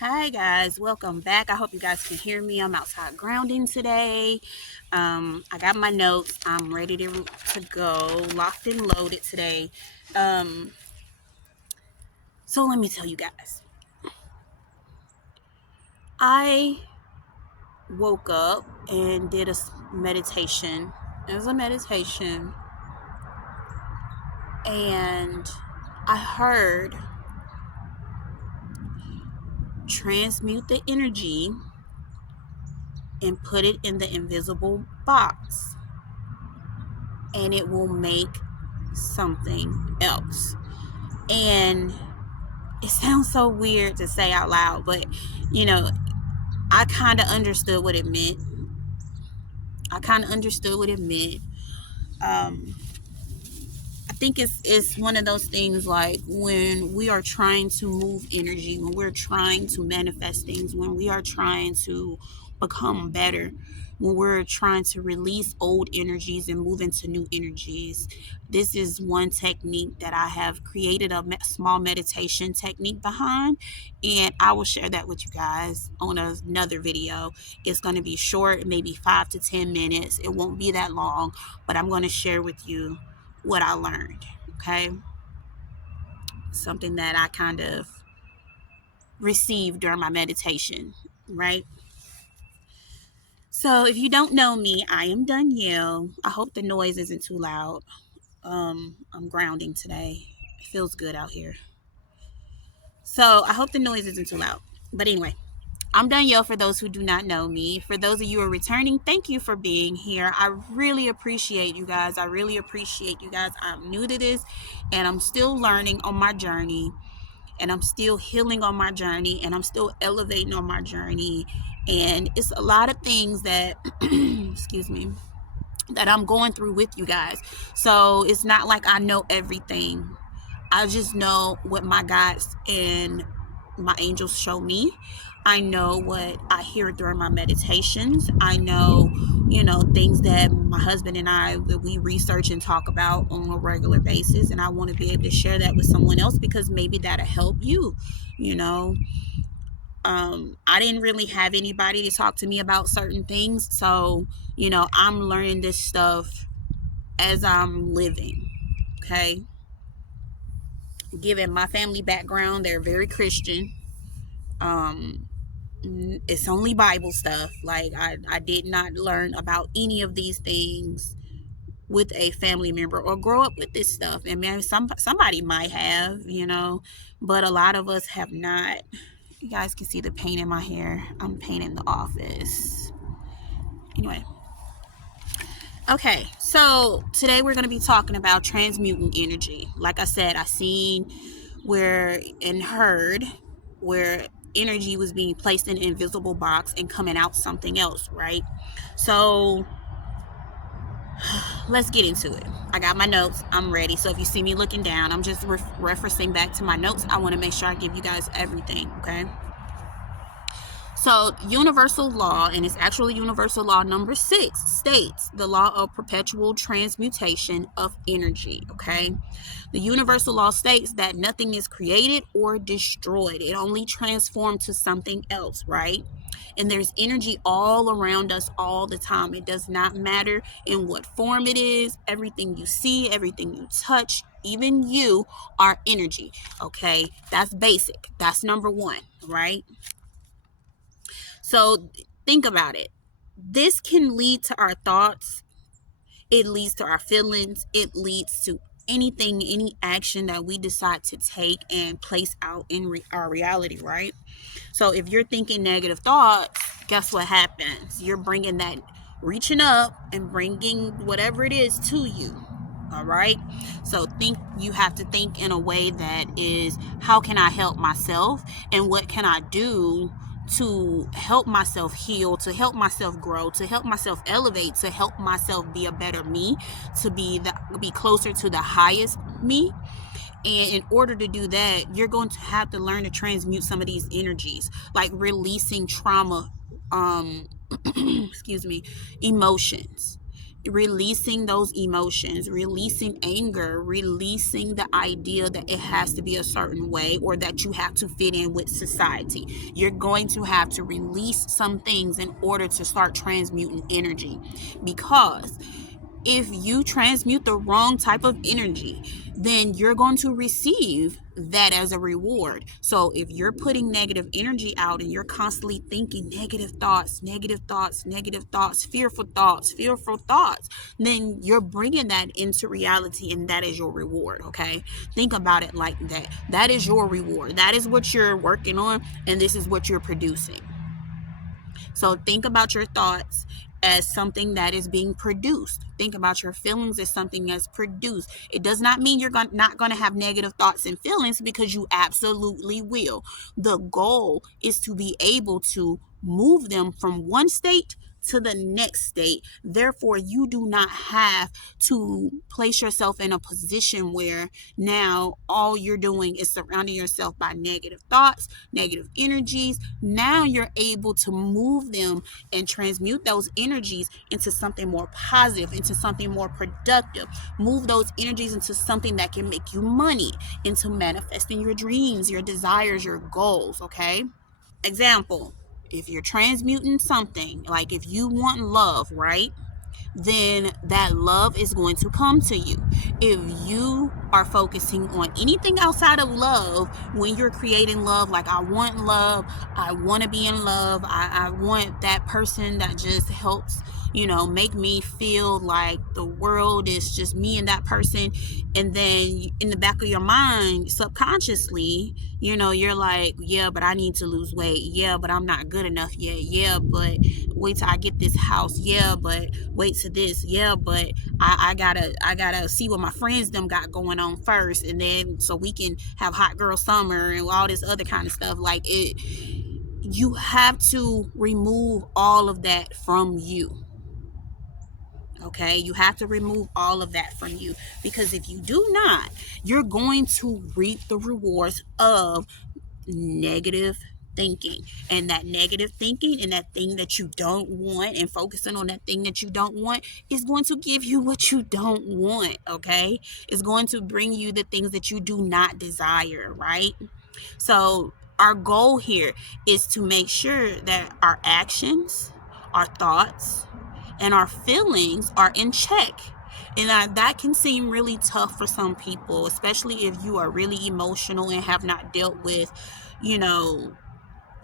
Hi guys, welcome back. I hope you guys can hear me. I'm outside grounding today. I got my notes. I'm ready to go, locked and loaded today. Um, so let me tell you guys. I woke up and did a meditation. It was a meditation, and I heard transmute the energy and put it in the invisible box, and it will make something else. And it sounds so weird to say out loud, but you know, I kind of understood what it meant. I kind of understood what it meant. Um, I think it's one of those things like when we are trying to move energy, when we're trying to manifest things, when we are trying to become better, when we're trying to release old energies and move into new energies. This is one technique that I have created a small meditation technique behind, and I will share that with you guys on another video. It's going to be short, maybe 5 to 10 minutes. It won't be that long, but I'm going to share with you what I learned. Okay. Something that I kind of received during my meditation, right? So if you don't know me, I am Danielle. I hope the noise isn't too loud. I'm grounding today. It feels good out here. So I hope the noise isn't too loud. But anyway, I'm Danielle for those who do not know me. For those of you who are returning, thank you for being here. I really appreciate you guys. I really appreciate you guys. I'm new to this and I'm still learning on my journey, and I'm still healing on my journey, and I'm still elevating on my journey. And it's a lot of things that, excuse me, that I'm going through with you guys. So it's not like I know everything. I just know what my guides and my angels show me. I know what I hear during my meditations. I know, things that my husband and I, that we research and talk about on a regular basis. And I want to be able to share that with someone else because maybe that'll help you, you know. I didn't really have anybody to talk to me about certain things. So, I'm learning this stuff as I'm living. Okay. Given my family background, they're very Christian. Um, it's only Bible stuff. Like I did not learn about any of these things with a family member or grow up with this stuff. And maybe somebody might have, but a lot of us have not. You guys can see the paint in my hair. I'm painting the office. Anyway. Okay, so today we're going to be talking about transmuting energy. Like I said, I seen where and heard where energy was being placed in an invisible box and coming out something else, right? So let's get into it. I got my notes. I'm ready. So if you see me looking down, I'm just referencing back to my notes. I want to make sure I give you guys everything, okay? So universal law, and it's actually universal law number 6, states the law of perpetual transmutation of energy. Okay. The universal law states that nothing is created or destroyed. It only transforms to something else, right? And there's energy all around us all the time. It does not matter in what form it is. Everything you see, everything you touch, even you are energy. Okay. That's basic. That's number 1, right? So think about it. This can lead to our thoughts. It leads to our feelings. It leads to anything, any action that we decide to take and place out in our reality, right? So if you're thinking negative thoughts, guess what happens? You're bringing that, reaching up and bringing whatever it is to you. All right. So you have to think in a way that is, how can I help myself and what can I do to help myself heal, to help myself grow, to help myself elevate, to help myself be a better me, to be closer to the highest me. And in order to do that, you're going to have to learn to transmute some of these energies, like releasing trauma, excuse me, emotions, releasing those emotions, releasing anger, releasing the idea that it has to be a certain way or that you have to fit in with society. You're going to have to release some things in order to start transmuting energy, because if you transmute the wrong type of energy, then you're going to receive that as a reward. So if you're putting negative energy out and you're constantly thinking negative thoughts, negative thoughts, negative thoughts, fearful thoughts, then you're bringing that into reality, and that is your reward. Okay, think about it like that. That is your reward. That is what you're working on, and this is what you're producing. So think about your thoughts as something that is being produced. Think about your feelings as something that's produced. It does not mean you're not going to have negative thoughts and feelings, because you absolutely will. The goal is to be able to move them from one state to the next state. Therefore, you do not have to place yourself in a position where now all you're doing is surrounding yourself by negative thoughts, negative energies. Now you're able to move them and transmute those energies into something more positive, into something more productive. Move those energies into something that can make you money, into manifesting your dreams, your desires, your goals. Okay, example, if you're transmuting something, like if you want love, right, then that love is going to come to you. If you are focusing on anything outside of love, when you're creating love, like I want love, I want to be in love, I want that person that just helps, make me feel like the world is just me and that person. And then in the back of your mind, subconsciously, you're like, yeah, but I need to lose weight. Yeah, but I'm not good enough yet. Yeah, but wait till I get this house. Yeah, but wait to this. Yeah, but I gotta see what my friends them got going on first, and then so we can have hot girl summer and all this other kind of stuff. Like it, you have to remove all of that from you. Okay, you have to remove all of that from you, because if you do not, you're going to reap the rewards of negative thinking. And that negative thinking and that thing that you don't want, and focusing on that thing that you don't want, is going to give you what you don't want. Okay, it's going to bring you the things that you do not desire, right? So our goal here is to make sure that our actions, our thoughts, and our feelings are in check. And that can seem really tough for some people, especially if you are really emotional and have not dealt with, you know,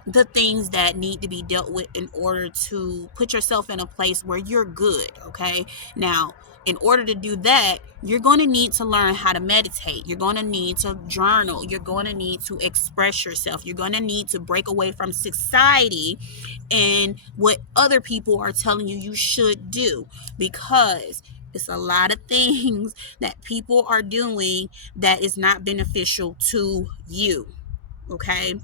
the things that need to be dealt with in order to put yourself in a place where you're good. Okay, now in order to do that, you're going to need to learn how to meditate. You're going to need to journal. You're going to need to express yourself. You're going to need to break away from society and what other people are telling you should do, because it's a lot of things that people are doing that is not beneficial to you. Okay,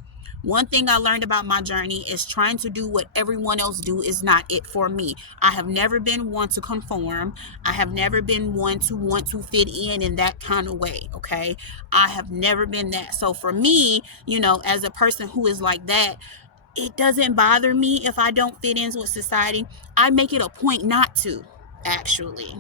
one thing I learned about my journey is trying to do what everyone else do is not it for me. I have never been one to conform. I have never been one to want to fit in that kind of way. Okay, I have never been that. So for me, as a person who is like that, it doesn't bother me if I don't fit in with society. I make it a point not to, actually.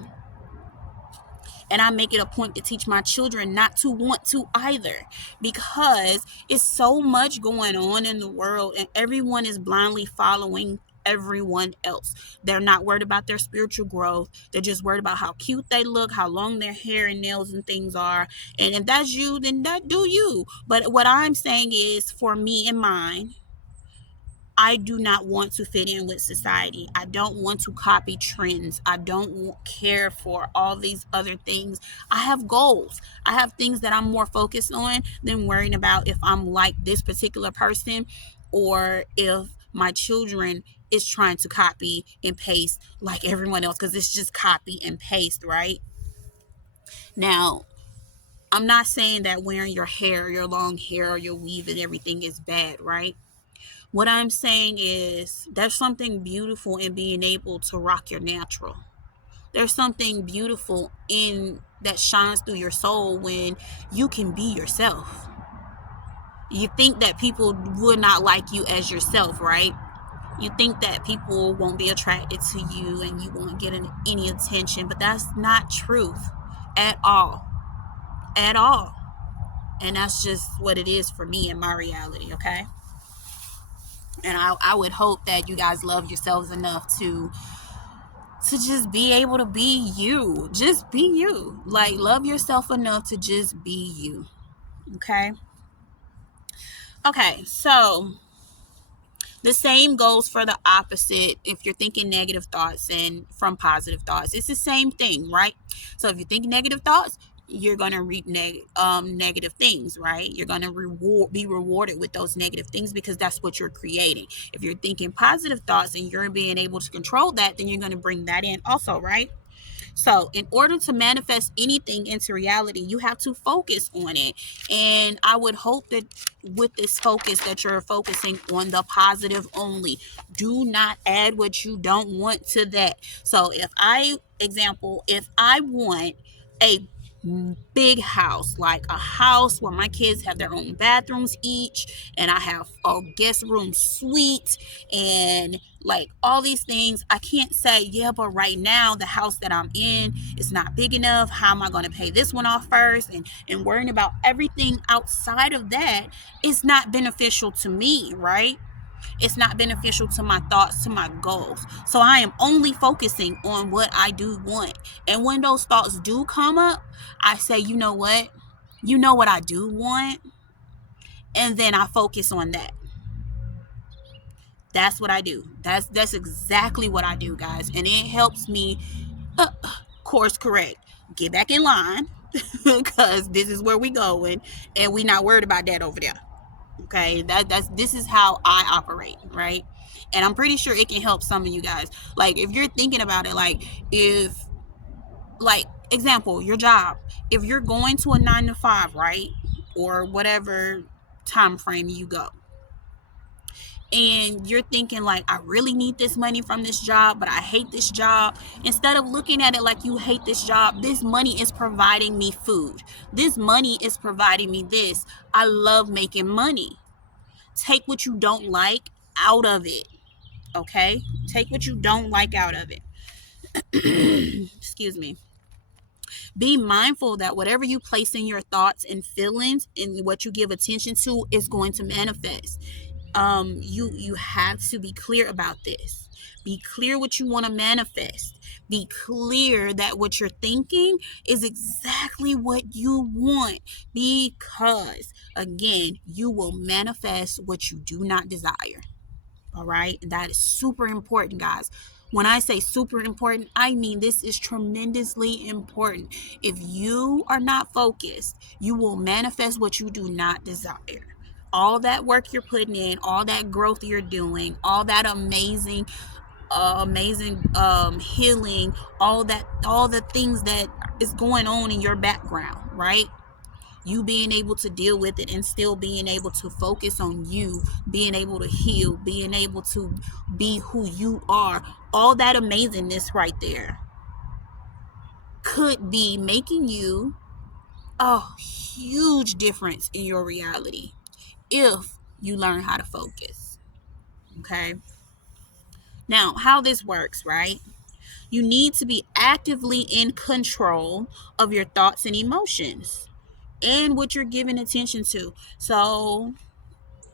And I make it a point to teach my children not to want to either, because it's so much going on in the world and everyone is blindly following everyone else. They're not worried about their spiritual growth. They're just worried about how cute they look, how long their hair and nails and things are. And if that's you, then that do you. But what I'm saying is, for me and mine, I do not want to fit in with society. I don't want to copy trends. I don't care for all these other things. I have goals. I have things that I'm more focused on than worrying about if I'm like this particular person, or if my children is trying to copy and paste like everyone else, because it's just copy and paste, right? Now, I'm not saying that wearing your hair, your long hair, or your weave and everything is bad, right? What I'm saying is there's something beautiful in being able to rock your natural. There's something beautiful in that shines through your soul when you can be yourself. You think that people would not like you as yourself, right? You think that people won't be attracted to you and you won't get any attention, but that's not truth at all. At all. And that's just what it is for me in my reality, okay? And I would hope that you guys love yourselves enough to just be able to be you. Just be you. Like, love yourself enough to just be you. Okay? Okay, so the same goes for the opposite if you're thinking negative thoughts and from positive thoughts. It's the same thing, right? So if you think negative thoughts, you're going to reap negative things, right? You're going to be rewarded with those negative things because that's what you're creating. If you're thinking positive thoughts and you're being able to control that, then you're going to bring that in also, right? So, in order to manifest anything into reality, you have to focus on it. And I would hope that with this focus that you're focusing on the positive only. Do not add what you don't want to that. So, if I want a big house, like a house where my kids have their own bathrooms each, and I have a guest room suite, and like all these things, I can't say, yeah, but right now the house that I'm in is not big enough. How am I going to pay this one off first? And worrying about everything outside of that is not beneficial to me, right? It's not beneficial to my thoughts, to my goals. So I am only focusing on what I do want. And when those thoughts do come up, I say, you know what? You know what I do want? And then I focus on that. That's what I do. That's exactly what I do, guys. And it helps me course correct. Get back in line because this is where we going and we not worried about that over there. Okay, this is how I operate, right? And I'm pretty sure it can help some of you guys. Like if you're thinking about it, like example, your job. If you're going to a 9 to 5, right, or whatever time frame you go, and you're thinking like, I really need this money from this job, but I hate this job. Instead of looking at it like you hate this job, this money is providing me food. This money is providing me this. I love making money. Take what you don't like out of it. Okay? Take what you don't like out of it. Excuse me. Be mindful that whatever you place in your thoughts and feelings and what you give attention to is going to manifest. You have to be clear about this. Be clear what you want to manifest. Be clear that what you're thinking is exactly what you want, because again, you will manifest what you do not desire. All right, that is super important, guys. When I say super important, I mean this is tremendously important. If you are not focused, you will manifest what you do not desire. All that work you're putting in, all that growth you're doing, all that amazing healing, all the things that is going on in your background, right? You being able to deal with it and still being able to focus on you, being able to heal, being able to be who you are, all that amazingness right there could be making you a huge difference in your reality if you learn how to focus. Okay? Now, how this works, right? You need to be actively in control of your thoughts and emotions and what you're giving attention to. So,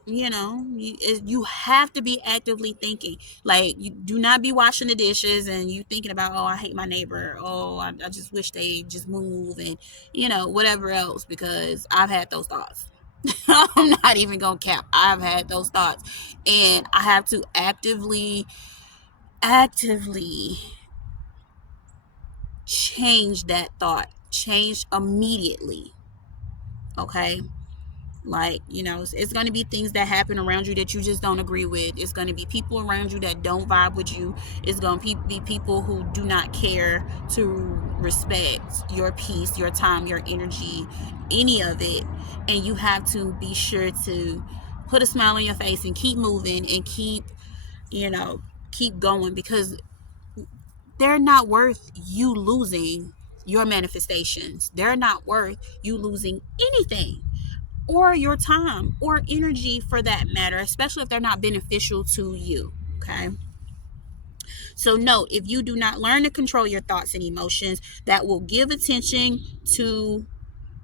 you have to be actively thinking. Like, you do not be washing the dishes and you thinking about, oh, I hate my neighbor, oh, I just wish they just move, and whatever else, because I've had those thoughts. I'm not even gonna cap. I've had those thoughts, and I have to actively change that thought, change immediately. Okay? Like, it's going to be things that happen around you that you just don't agree with. It's going to be people around you that don't vibe with you. It's going to be people who do not care to respect your peace, your time, your energy, any of it. And you have to be sure to put a smile on your face and keep moving and keep going, because they're not worth you losing your manifestations. They're not worth you losing anything, or your time or energy for that matter, especially if they're not beneficial to you. okay? So note, if you do not learn to control your thoughts and emotions that will give attention to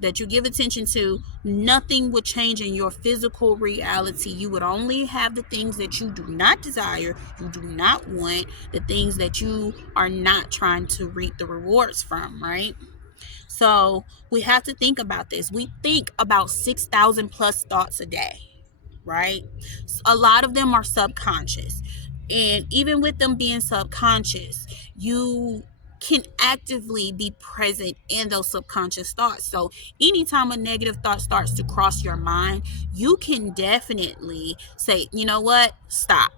that you give attention to, nothing would change in your physical reality. You would only have the things that you do not desire, you do not want, the things that you are not trying to reap the rewards from, right? So we have to think about this. We think about 6,000 plus thoughts a day, right? A lot of them are subconscious. And even with them being subconscious, you can actively be present in those subconscious thoughts. So anytime a negative thought starts to cross your mind, you can definitely say, you know what? Stop.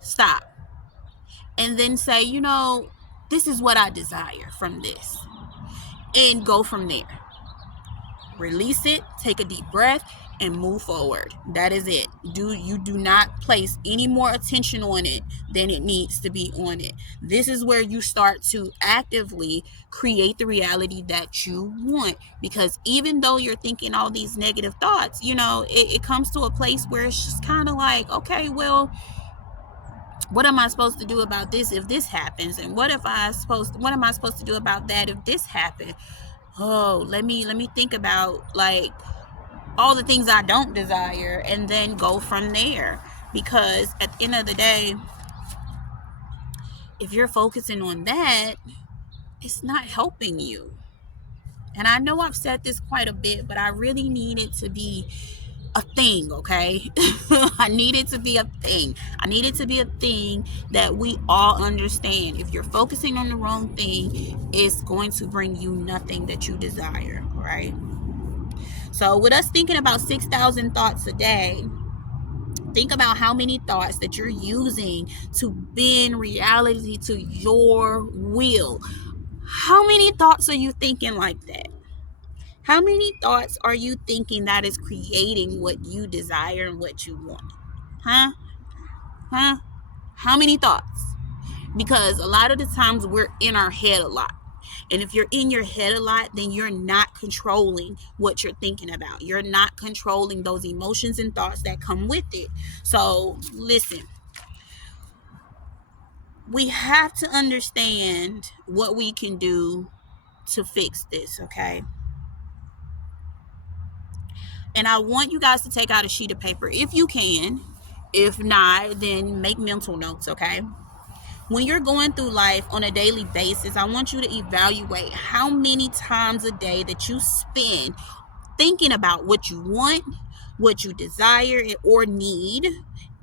Stop. And then say, this is what I desire from this. And go from there. Release it, take a deep breath, and move forward. That is it. You do not place any more attention on it than it needs to be on it. This is where you start to actively create the reality that you want, because even though you're thinking all these negative thoughts, it comes to a place where it's just kind of like, okay, well, what am I supposed to do about this if this happens? And what am I supposed to do about that if this happens? Oh, let me think about like all the things I don't desire, and then go from there. Because at the end of the day, if you're focusing on that, it's not helping you. And I know I've said this quite a bit, but I really need it to be a thing, okay? I need it to be a thing. I need it to be a thing that we all understand. If you're focusing on the wrong thing, it's going to bring you nothing that you desire, right? So with us thinking about 6,000 thoughts a day, think about how many thoughts that you're using to bend reality to your will. How many thoughts are you thinking like that? How many thoughts are you thinking that is creating what you desire and what you want? Huh? Huh? How many thoughts? Because a lot of the times we're in our head a lot. And if you're in your head a lot, then you're not controlling what you're thinking about. You're not controlling those emotions and thoughts that come with it. So listen, we have to understand what we can do to fix this, okay? And I want you guys to take out a sheet of paper if you can. If not, then make mental notes, okay? When you're going through life on a daily basis, I want you to evaluate how many times a day that you spend thinking about what you want, what you desire or need,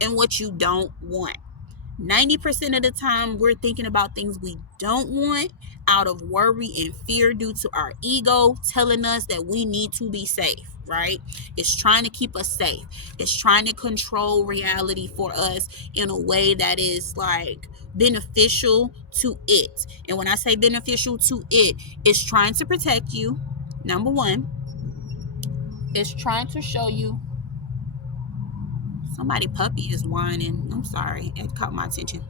and what you don't want. 90% of the time, we're thinking about things we don't want out of worry and fear due to our ego telling us that we need to be safe, right? It's trying to keep us safe. It's trying to control reality for us in a way that is like beneficial to it. And when I say beneficial to it, it's trying to protect you. Number one, it's trying to show you. Somebody puppy is whining. I'm sorry, it caught my attention.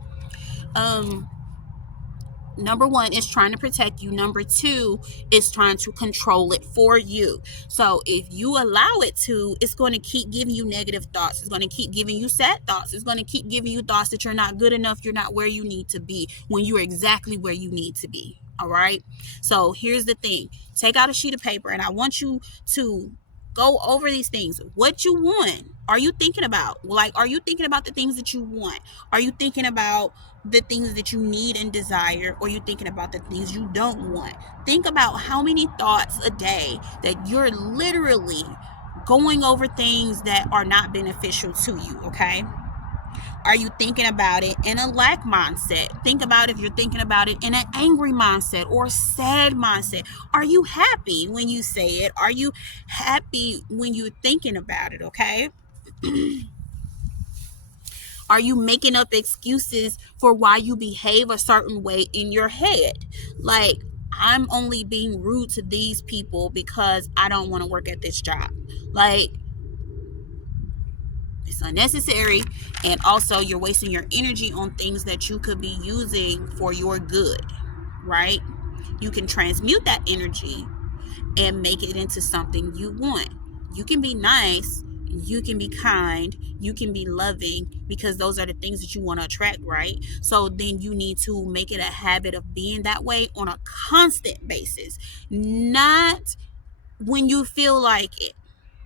Number one is trying to protect you. Number two is trying to control it for you. So if you allow it to, it's going to keep giving you negative thoughts. It's going to keep giving you sad thoughts. It's going to keep giving you thoughts that you're not good enough, you're not where you need to be, when you're exactly where you need to be. All right. So here's the thing. Take out a sheet of paper, and I want you to go over these things. What you want. Are you thinking about? Like, are you thinking about the things that you want? Are you thinking about the things that you need and desire, or you thinking about the things you don't want? Think about how many thoughts a day that you're literally going over things that are not beneficial to you, okay? Are you thinking about it in a lack mindset? Think about if you're thinking about it in an angry mindset or sad mindset. Are you happy when you say it? Are you happy when you're thinking about it, okay? Are you making up excuses for why you behave a certain way in your head? Like, I'm only being rude to these people because I don't want to work at this job. Like, it's unnecessary, and also you're wasting your energy on things that you could be using for your good, right? You can transmute that energy and make it into something you want. You can be nice you can be kind, you can be loving, because those are the things that you want to attract, right? So then you need to make it a habit of being that way on a constant basis, not when you feel like it,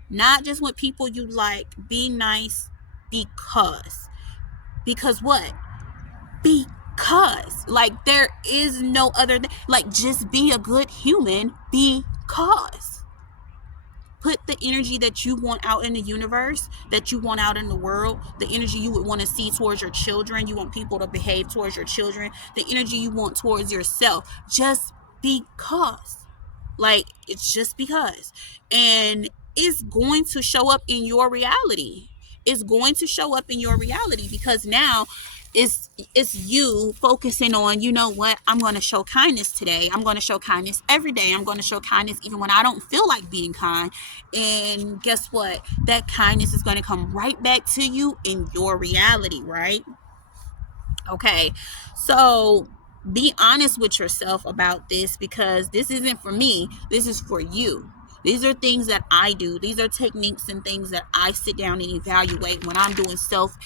not just with people you like. Being nice because what? Because like there is no other like just be a good human because put the energy that you want out in the universe, that you want out in the world, the energy you would want to see towards your children, you want people to behave towards your children, the energy you want towards yourself, just because. Like, it's just because. And it's going to show up in your reality. It's going to show up in your reality because now it's you focusing on, you know what, I'm going to show kindness today. I'm going to show kindness every day. I'm going to show kindness even when I don't feel like being kind. And guess what? That kindness is going to come right back to you in your reality, right? Okay. So be honest with yourself about this, because this isn't for me. This is for you. These are things that I do. These are techniques and things that I sit down and evaluate when I'm doing self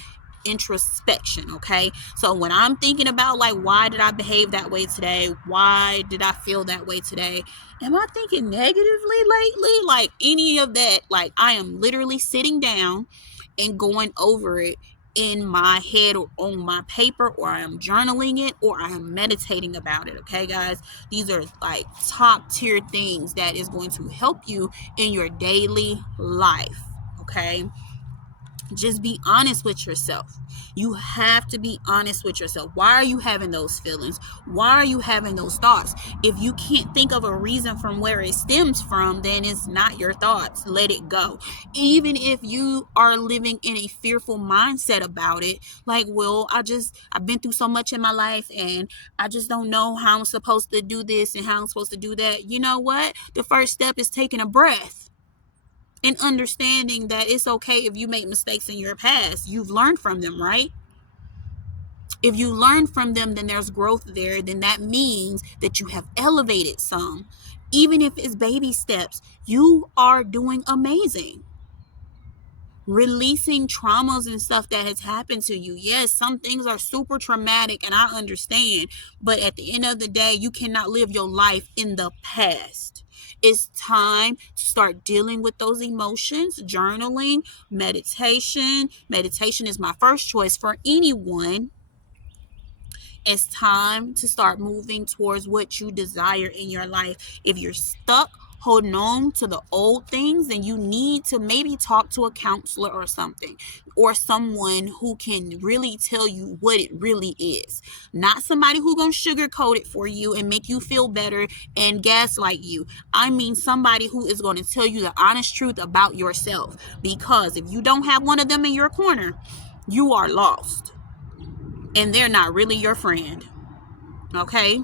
introspection. Okay. So when I'm thinking about like, why did I behave that way today? Why did I feel that way today? Am I thinking negatively lately? Like any of that, like I am literally sitting down and going over it in my head or on my paper, or I am journaling it, or I am meditating about it. Okay, guys, these are like top tier things that is going to help you in your daily life. Okay, just be honest with yourself. You have to be honest with yourself. Why are you having those feelings? Why are you having those thoughts? If you can't think of a reason from where it stems from, then it's not your thoughts. Let it go. Even if you are living in a fearful mindset about it, like, well, I've been through so much in my life and I just don't know how I'm supposed to do this and how I'm supposed to do that. You know what? The first step is taking a breath and understanding that it's okay if you make mistakes in your past. You've learned from them, right? If you learn from them, then there's growth there. Then that means that you have elevated some. Even if it's baby steps, you are doing amazing. Releasing traumas and stuff that has happened to you. Yes, some things are super traumatic and I understand, but at the end of the day, you cannot live your life in the past. It's time to start dealing with those emotions. Journaling, meditation. Meditation is my first choice for anyone. It's time to start moving towards what you desire in your life. If you're stuck holding on to the old things, then you need to maybe talk to a counselor or something, or someone who can really tell you what it really is. Not somebody who's going to sugarcoat it for you and make you feel better and gaslight you. I mean somebody who is going to tell you the honest truth about yourself, because if you don't have one of them in your corner, you are lost. And they're not really your friend. Okay?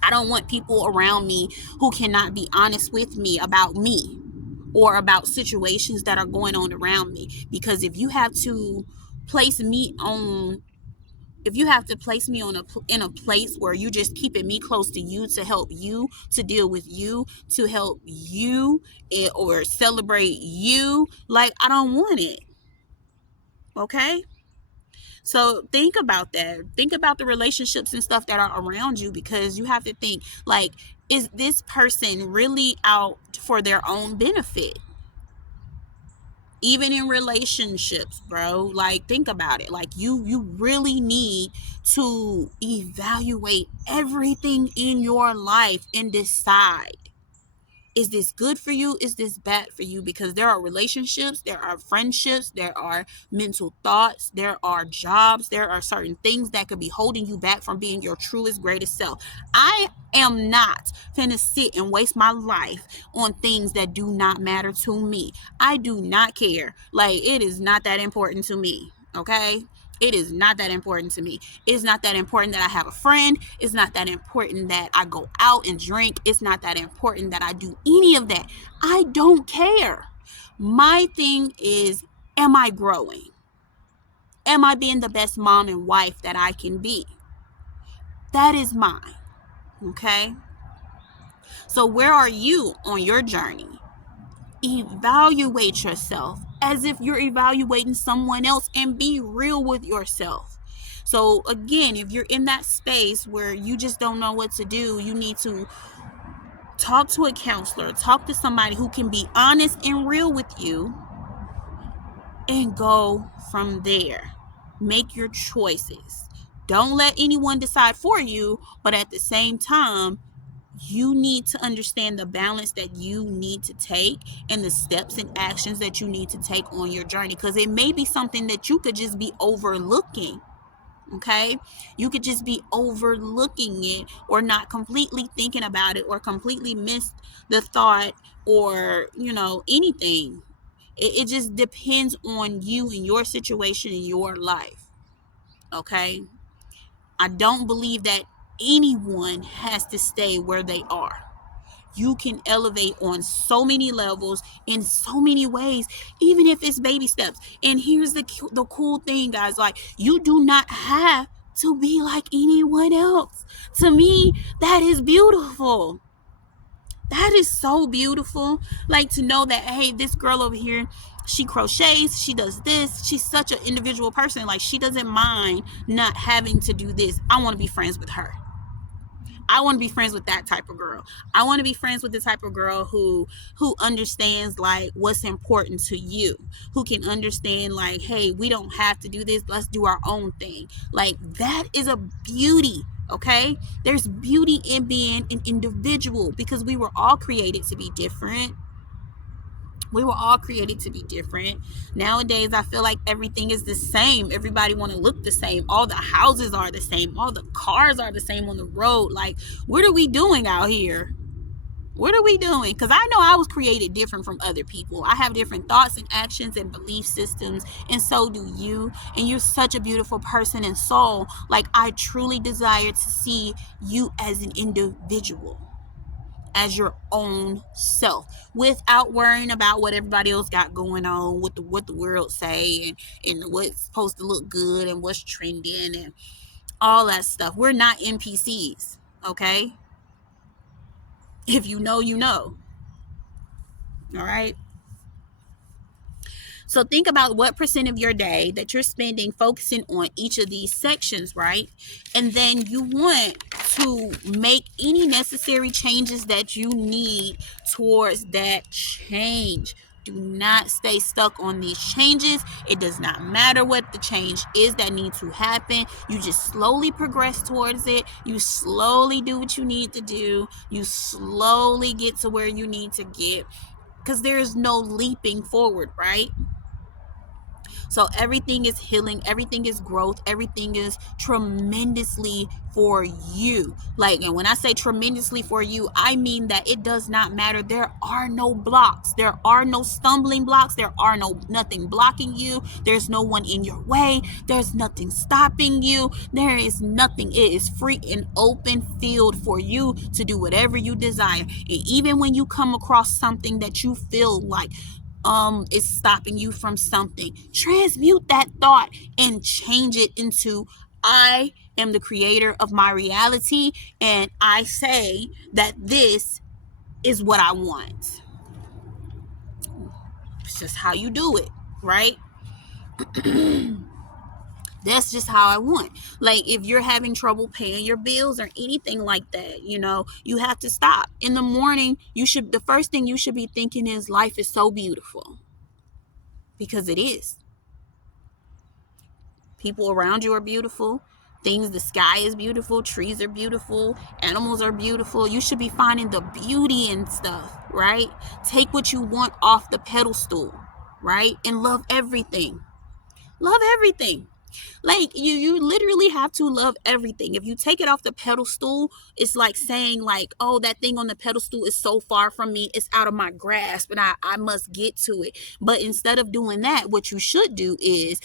I don't want people around me who cannot be honest with me about me or about situations that are going on around me. Because if you have to place me on in a place where you just keeping me close to you to help you, to deal with you, to help you, or celebrate you, like, I don't want it. Okay? So think about that. Think about the relationships and stuff that are around you, because you have to think, like, is this person really out for their own benefit? Even in relationships, bro, like, think about it. Like, you really need to evaluate everything in your life and decide, is this good for you? Is this bad for you? Because there are relationships, there are friendships, there are mental thoughts, there are jobs, there are certain things that could be holding you back from being your truest, greatest self. I am not finna sit and waste my life on things that do not matter to me. I do not care. Like, it is not that important to me. Okay? It is not that important to me. It's not that important that I have a friend. It's not that important that I go out and drink. It's not that important that I do any of that. I don't care. My thing is, am I growing? Am I being the best mom and wife that I can be? That is mine. Okay? So where are you on your journey? Evaluate yourself as if you're evaluating someone else, and be real with yourself. So again, if you're in that space where you just don't know what to do, you need to talk to a counselor, talk to somebody who can be honest and real with you, and go from there. Make your choices. Don't let anyone decide for you, but at the same time, you need to understand the balance that you need to take and the steps and actions that you need to take on your journey, because it may be something that you could just be overlooking. Okay, you could just be overlooking it, or not completely thinking about it, or completely missed the thought, or anything. It just depends on you and your situation in your life. Okay, I don't believe that anyone has to stay where they are. You can elevate on so many levels in so many ways, even if it's baby steps. And here's the cool thing, guys. Like, you do not have to be like anyone else. To me, that is beautiful. That is so beautiful. Like, to know that, hey, this girl over here, she crochets, she does this, she's such an individual person. Like, she doesn't mind not having to do this. I want to be friends with her. I want to be friends with that type of girl. I want to be friends with the type of girl who understands like what's important to you, who can understand like, hey, we don't have to do this. Let's do our own thing. Like, that is a beauty. Okay, there's beauty in being an individual, because we were all created to be different. We were all created to be different. Nowadays, I feel like everything is the same. Everybody want to look the same. All the houses are the same. All the cars are the same on the road. Like, what are we doing out here? What are we doing? Because I know I was created different from other people. I have different thoughts and actions and belief systems, and so do you. And you're such a beautiful person and soul. Like, I truly desire to see you as an individual, as your own self, without worrying about what everybody else got going on, what the world say, and what's supposed to look good and what's trending and all that stuff. We're not NPCs, okay? If you know, you know. All right. So think about what percent of your day that you're spending focusing on each of these sections, right? And then you want to make any necessary changes that you need towards that change. Do not stay stuck on these changes. It does not matter what the change is that needs to happen. You just slowly progress towards it. You slowly do what you need to do. You slowly get to where you need to get, because there is no leaping forward, right? So everything is healing, everything is growth, everything is tremendously for you. Like, and when I say tremendously for you, I mean that it does not matter. There are no blocks. There are no stumbling blocks. There are nothing blocking you. There's no one in your way. There's nothing stopping you. There is nothing. It is free and open field for you to do whatever you desire. And even when you come across something that you feel like is stopping you from something, transmute that thought and change it into, I am the creator of my reality, and I say that this is what I want. It's just how you do it, right? That's just how I want. Like, if you're having trouble paying your bills or anything like that, you have to stop. In the morning, the first thing you should be thinking is, life is so beautiful. Because it is. People around you are beautiful. The sky is beautiful. Trees are beautiful. Animals are beautiful. You should be finding the beauty in stuff, right? Take what you want off the pedestal, right? And love everything. Love everything. Like, you literally have to love everything. If you take it off the pedestal, it's like saying like, oh, that thing on the pedestal is so far from me, it's out of my grasp, and I must get to it. But instead of doing that, what you should do is,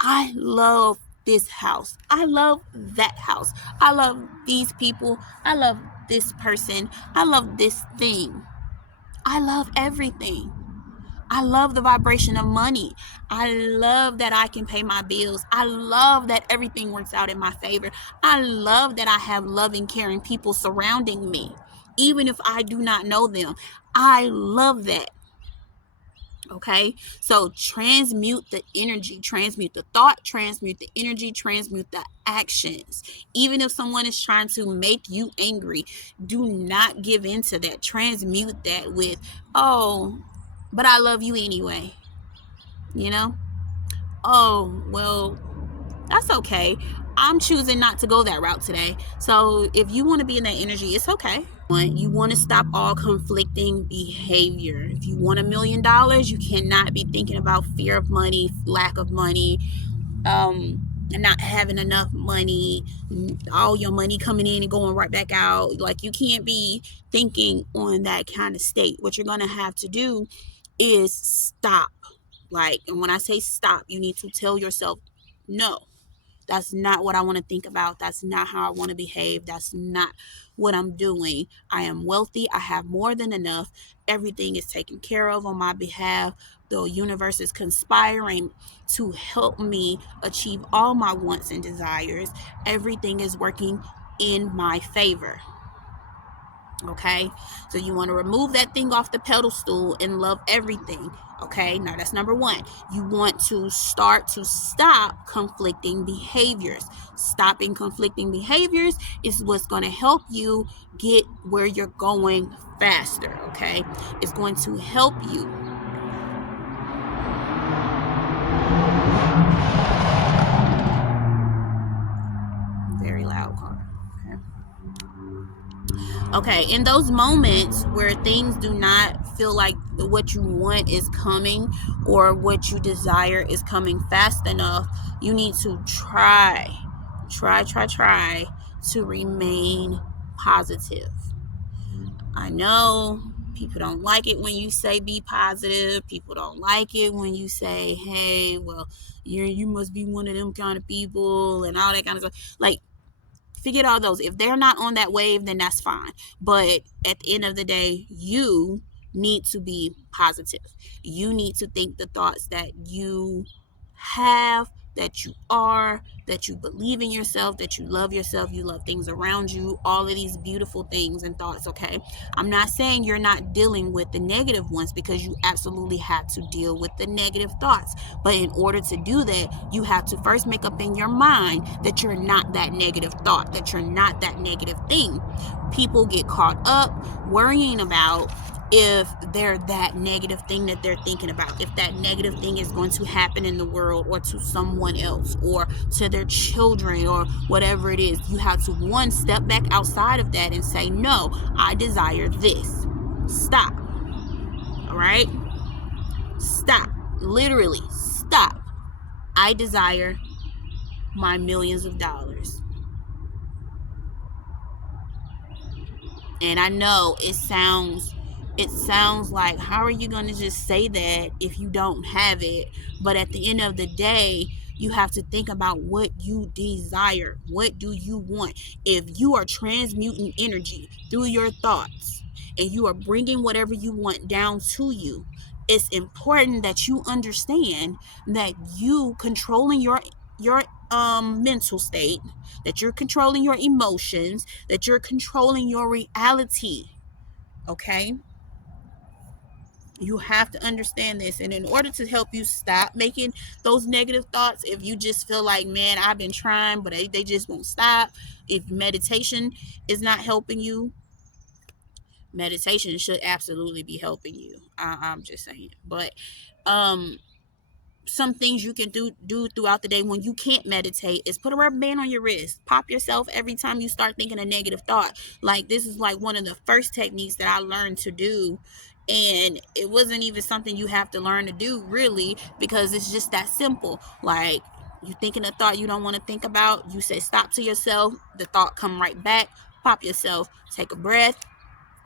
I love this house. I love that house. I love these people. I love this person. I love this thing. I love everything. I love the vibration of money. I love that I can pay my bills. I love that everything works out in my favor. I love that I have loving, caring people surrounding me, even if I do not know them. I love that. Okay, so transmute the energy, transmute the thought, transmute the energy, transmute the actions. Even if someone is trying to make you angry, do not give in to that. Transmute that with, oh, but I love you anyway. You know, oh, well, that's okay. I'm choosing not to go that route today. So if you want to be in that energy, it's okay. You want to stop all conflicting behavior. If you want $1,000,000, you cannot be thinking about fear of money, lack of money, and not having enough money, all your money coming in and going right back out. Like, you can't be thinking on that kind of state. What you're going to have to do is stop. Like, and when I say stop, you need to tell yourself, no, that's not what I want to think about. That's not how I want to behave. That's not what I'm doing. I am wealthy. I have more than enough. Everything is taken care of on my behalf. The universe is conspiring to help me achieve all my wants and desires. Everything is working in my favor. Okay, so you want to remove that thing off the pedestal and love everything. Okay, now that's number one. You want to start to stop conflicting behaviors. Stopping conflicting behaviors is what's going to help you get where you're going faster. Okay, it's going to help you. Very loud car. Okay, in those moments where things do not feel like what you want is coming or what you desire is coming fast enough, you need to try to remain positive. I know people don't like it when you say be positive. People don't like it when you say, hey, well, you must be one of them kind of people and all that kind of stuff. Like, forget all those. If they're not on that wave, then that's fine. But at the end of the day, you need to be positive. You need to think the thoughts that you have, that you are, that you believe in yourself, that you love things around you, all of these beautiful things and thoughts. Okay, I'm not saying you're not dealing with the negative ones, because you absolutely have to deal with the negative thoughts. But in order to do that, you have to first make up in your mind that you're not that negative thought, that you're not that negative thing. People get caught up worrying about if they're that negative thing that they're thinking about, if that negative thing is going to happen in the world or to someone else or to their children or whatever it is. You have to, one, step back outside of that and say, no, I desire this. Stop. All right? Stop. Literally stop. I desire my millions of dollars. And I know it sounds like, how are you going to just say that if you don't have it? But at the end of the day, you have to think about what you desire. What do you want? If you are transmuting energy through your thoughts and you are bringing whatever you want down to you, it's important that you understand that you controlling your mental state, that you're controlling your emotions, that you're controlling your reality. Okay, you have to understand this. And in order to help you stop making those negative thoughts, if you just feel like, man, I've been trying but they just won't stop, if meditation is not helping you, meditation should absolutely be helping you. I'm just saying. But some things you can do throughout the day when you can't meditate is put a rubber band on your wrist. Pop yourself every time you start thinking a negative thought. Like, this is like one of the first techniques that I learned to do, and it wasn't even something you have to learn to do, really, because it's just that simple. Like, you thinking a thought you don't want to think about, you say stop to yourself, the thought come right back. Pop yourself, take a breath,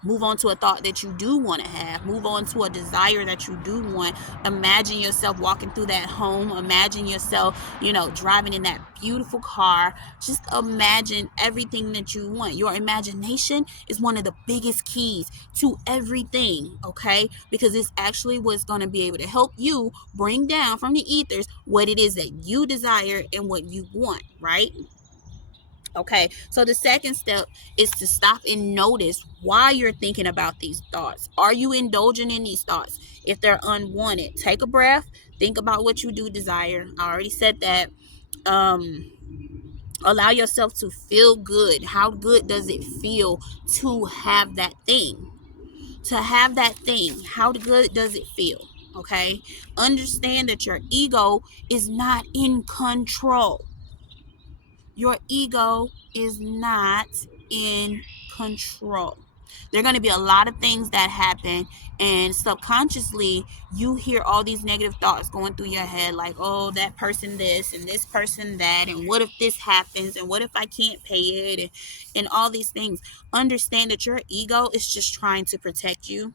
move on to a thought that you do want to have, move on to a desire that you do want. Imagine yourself walking through that home, imagine yourself, driving in that beautiful car. Just imagine everything that you want. Your imagination is one of the biggest keys to everything, okay? Because it's actually what's going to be able to help you bring down from the ethers what it is that you desire and what you want, right? Okay, so the second step is to stop and notice why you're thinking about these thoughts. Are you indulging in these thoughts? If they're unwanted, take a breath, think about what you do desire. I already said that. Allow yourself to feel good. How good does it feel to have that thing? To have that thing, how good does it feel? Okay, understand that your ego is not in control. Your ego is not in control. There are going to be a lot of things that happen, and subconsciously you hear all these negative thoughts going through your head, like, oh, that person this and this person that, and what if this happens, and what if I can't pay it, and all these things. Understand that your ego is just trying to protect you,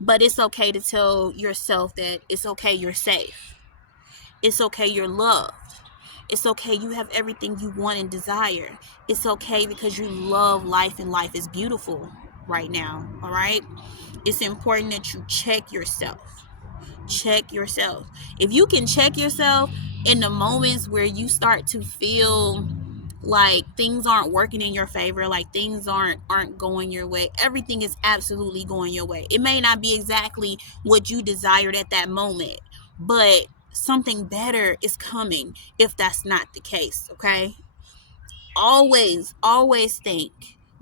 but it's okay to tell yourself that it's okay, you're safe. It's okay, you're loved. It's okay, you have everything you want and desire. It's okay because you love life and life is beautiful right now. All right. It's important that you check yourself. Check yourself. If you can check yourself in the moments where you start to feel like things aren't working in your favor, like things aren't going your way, everything is absolutely going your way. It may not be exactly what you desired at that moment, but something better is coming if that's not the case. Okay, always think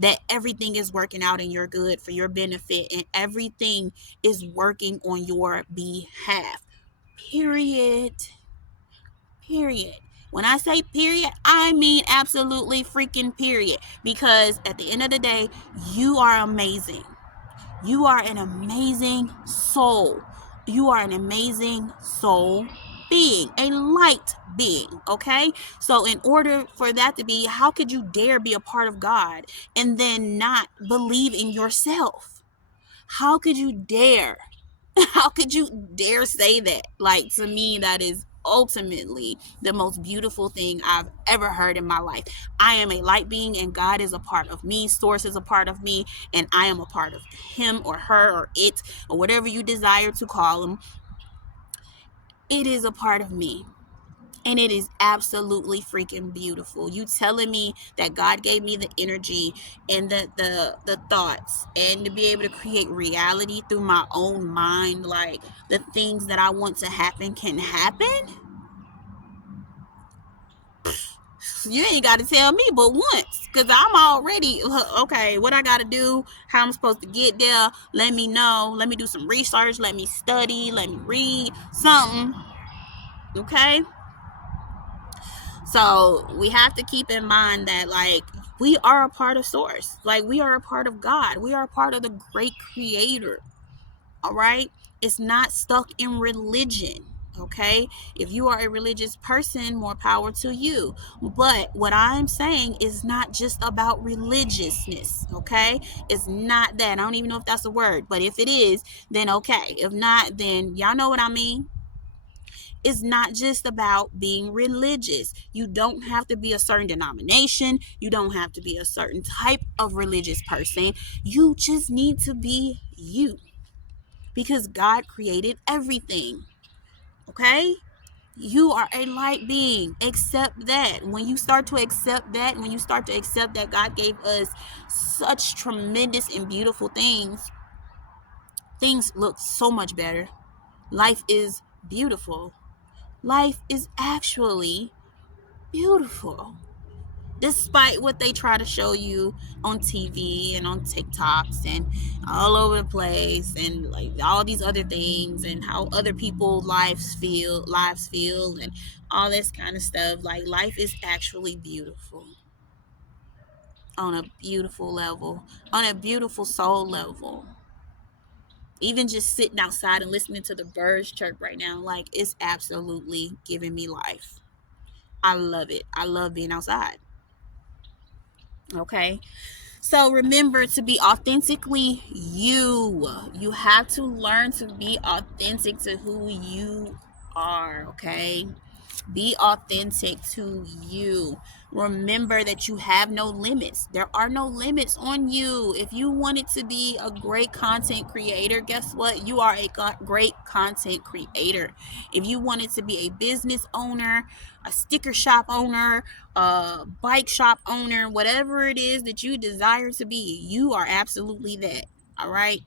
that everything is working out in your good for your benefit, and everything is working on your behalf. Period. Period. When I say period, I mean absolutely freaking period. Because at the end of the day, you are amazing. You are an amazing soul. You are an amazing soul being, a light being, okay? So in order for that to be, how could you dare be a part of God and then not believe in yourself? How could you dare? How could you dare say that? Like, to me, that is ultimately the most beautiful thing I've ever heard in my life. I am a light being, and God is a part of me. Source is a part of me, and I am a part of him or her or it or whatever you desire to call him. It is a part of me. And it is absolutely freaking beautiful. You telling me that God gave me the energy and the thoughts and to be able to create reality through my own mind, like the things that I want to happen can happen? You ain't got to tell me but once, because I'm already, okay, what I got to do, how I'm supposed to get there, let me know, let me do some research, let me study, let me read something, okay? So we have to keep in mind that, like, we are a part of source. Like, we are a part of God. We are a part of the great creator. All right. It's not stuck in religion. Okay. If you are a religious person, more power to you. But what I'm saying is not just about religiousness. Okay. It's not that. I don't even know if that's a word, but if it is, then okay. If not, then y'all know what I mean. It's not just about being religious. You don't have to be a certain denomination. You don't have to be a certain type of religious person. You just need to be you, because God created everything. Okay? You are a light being. Accept that. When you start to accept that, when you start to accept that God gave us such tremendous and beautiful things, things look so much better. Life is beautiful. Life is actually beautiful, despite what they try to show you on TV and on TikToks and all over the place, and like all these other things, and how other people lives feel and all this kind of stuff. Like, life is actually beautiful on a beautiful level, on a beautiful soul level. Even just sitting outside and listening to the birds chirp right now, like, it's absolutely giving me life. I love it. I love being outside. Okay. So remember to be authentically you. You have to learn to be authentic to who you are. Okay. Be authentic to you. Remember that you have no limits. There are no limits on you. If you wanted to be a great content creator, guess what? You are a great content creator. If you wanted to be a business owner, a sticker shop owner, a bike shop owner, whatever it is that you desire to be, you are absolutely that. All right?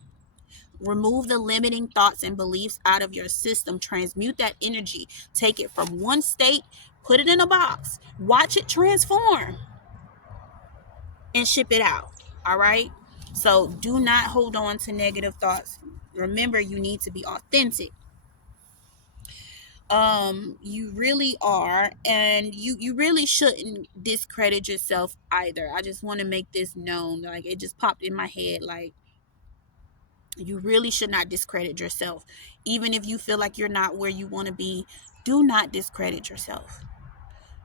Remove the limiting thoughts and beliefs out of your system. Transmute that energy. Take it from one state, put it in a box, watch it transform, and ship it out. All right? So do not hold on to negative thoughts. Remember, you need to be authentic. You really are, and you really shouldn't discredit yourself either. I just want to make this known. Like, it just popped in my head, like, you really should not discredit yourself. Even if you feel like you're not where you want to be, do not discredit yourself.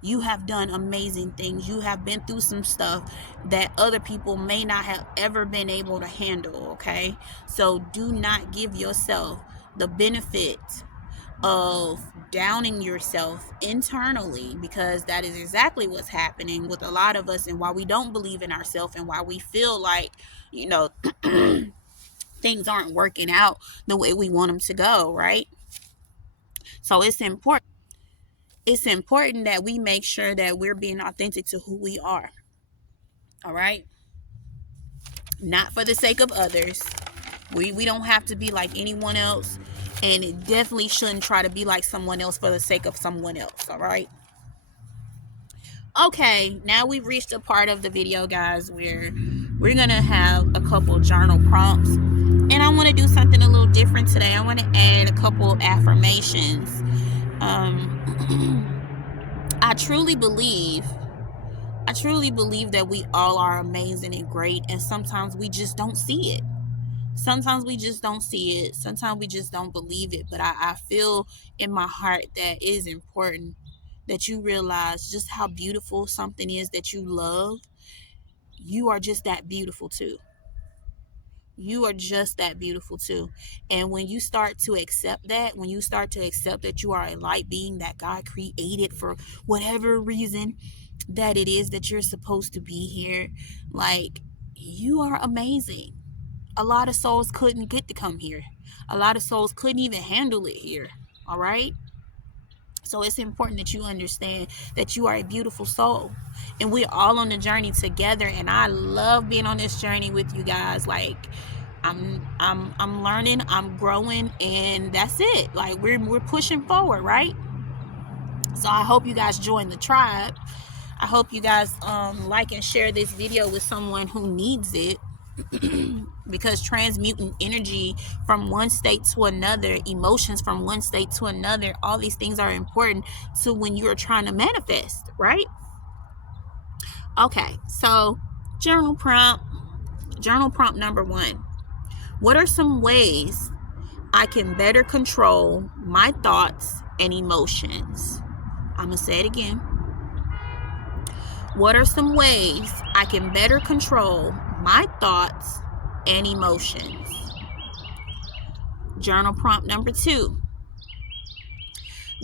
You have done amazing things. You have been through some stuff that other people may not have ever been able to handle, okay? So do not give yourself the benefit of downing yourself internally, because that is exactly what's happening with a lot of us, and why we don't believe in ourselves, and why we feel like, you know, things aren't working out the way we want them to go, right? So it's important that we make sure that we're being authentic to who we are. All right? Not for the sake of others. We don't have to be like anyone else, and it definitely shouldn't try to be like someone else for the sake of someone else. All right? Okay, now we've reached a part of the video, guys, where we're gonna have a couple journal prompts, and I want to do something a little different today. I want to add a couple affirmations. I truly believe that we all are amazing and great, and sometimes we just don't see it. Sometimes we just don't see it. Sometimes we just don't believe it. But I feel in my heart that it is important that you realize just how beautiful something is that you love. You are just that beautiful too. You are just that beautiful too. And when you start to accept that, when you start to accept that you are a light being that God created for whatever reason that it is that you're supposed to be here, like, you are amazing. A lot of souls couldn't get to come here. A lot of souls couldn't even handle it here. All right? So it's important that you understand that you are a beautiful soul, and we're all on the journey together. And I love being on this journey with you guys. Like, I'm learning, I'm growing, and that's it. Like, we're pushing forward, right? So I hope you guys join the tribe. I hope you guys like and share this video with someone who needs it. Because transmuting energy from one state to another, emotions from one state to another, all these things are important to when you're trying to manifest, right? Okay, so journal prompt number 1. What are some ways I can better control my thoughts and emotions? I'm gonna say it again. What are some ways I can better control my thoughts and emotions? Journal prompt number 2.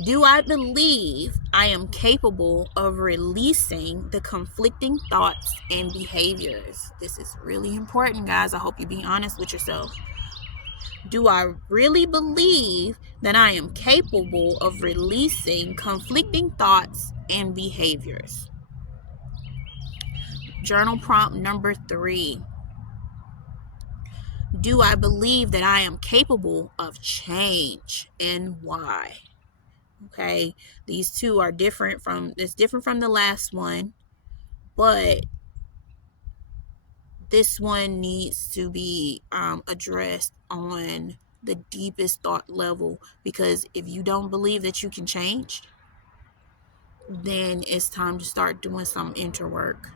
Do I believe I am capable of releasing the conflicting thoughts and behaviors? This is really important, guys. I hope you be honest with yourself. Do I really believe that I am capable of releasing conflicting thoughts and behaviors? Journal prompt number 3. Do I believe that I am capable of change, and why? Okay, these two are different from the last one, but this one needs to be addressed on the deepest thought level, because if you don't believe that you can change, then it's time to start doing some inner work.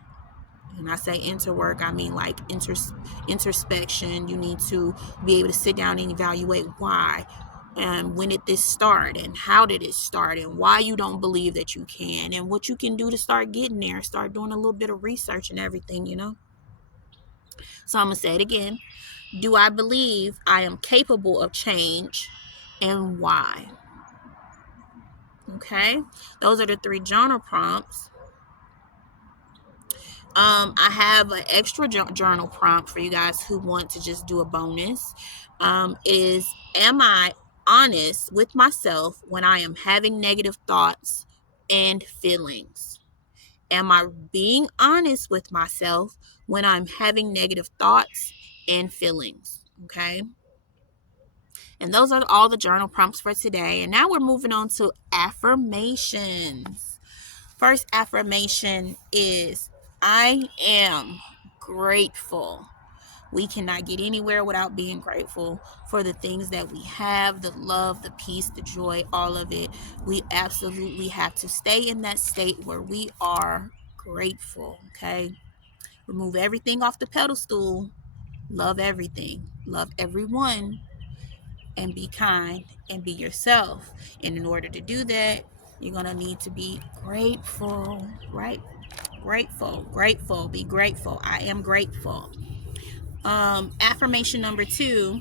When I say inner work, I mean like introspection. You need to be able to sit down and evaluate why and when did this start, and how did it start, and why you don't believe that you can, and what you can do to start getting there. Start doing a little bit of research and everything, So I'm going to say it again. Do I believe I am capable of change, and why? Okay, those are the 3 journal prompts. I have an extra journal prompt for you guys who want to just do a bonus. Is am I honest with myself when I am having negative thoughts and feelings? Am I being honest with myself when I'm having negative thoughts and feelings? Okay. And those are all the journal prompts for today. And now we're moving on to affirmations. First affirmation is I am grateful. We cannot get anywhere without being grateful for the things that we have, the love, the peace, the joy, all of it. We absolutely have to stay in that state where we are grateful, okay? Remove everything off the pedestal. Love everything. Love everyone. And be kind and be yourself. And in order to do that, you're going to need to be grateful, right? Grateful, be grateful. I am grateful. Affirmation number 2,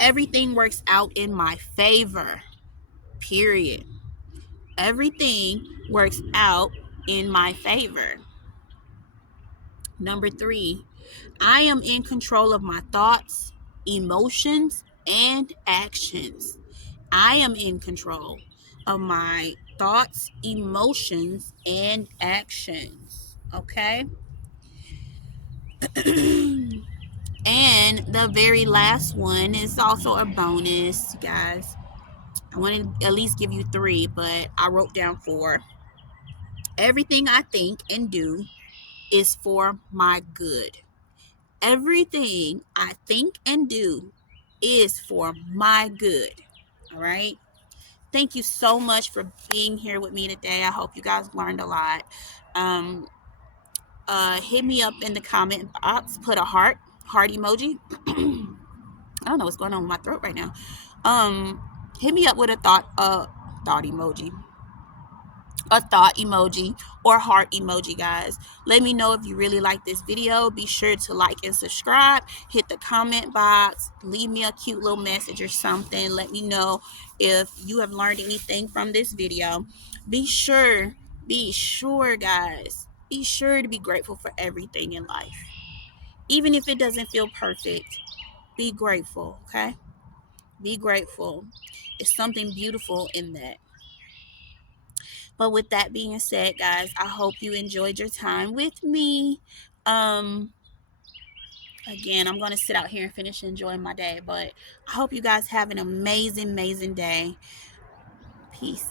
everything works out in my favor, period. Everything works out in my favor. Number 3, I am in control of my thoughts, emotions, and actions. I am in control of my thoughts, emotions, and actions. Okay? And the very last one is also a bonus, guys. I want to at least give you 3, but I wrote down 4. Everything I think and do is for my good. Everything I think and do is for my good. All right? Thank you so much for being here with me today. I hope you guys learned a lot. Um, Hit me up in the comment box. Put a heart emoji. I don't know what's going on with my throat right now. Hit me up with a thought emoji, or heart emoji, guys. Let me know if you really like this video. Be sure to like and subscribe. Hit the comment box. Leave me a cute little message or something. Let me know if you have learned anything from this video. Be sure, guys. Be sure to be grateful for everything in life. Even if it doesn't feel perfect, be grateful, okay? Be grateful. It's something beautiful in that. But with that being said, guys, I hope you enjoyed your time with me. Again, I'm going to sit out here and finish enjoying my day. But I hope you guys have an amazing, amazing day. Peace.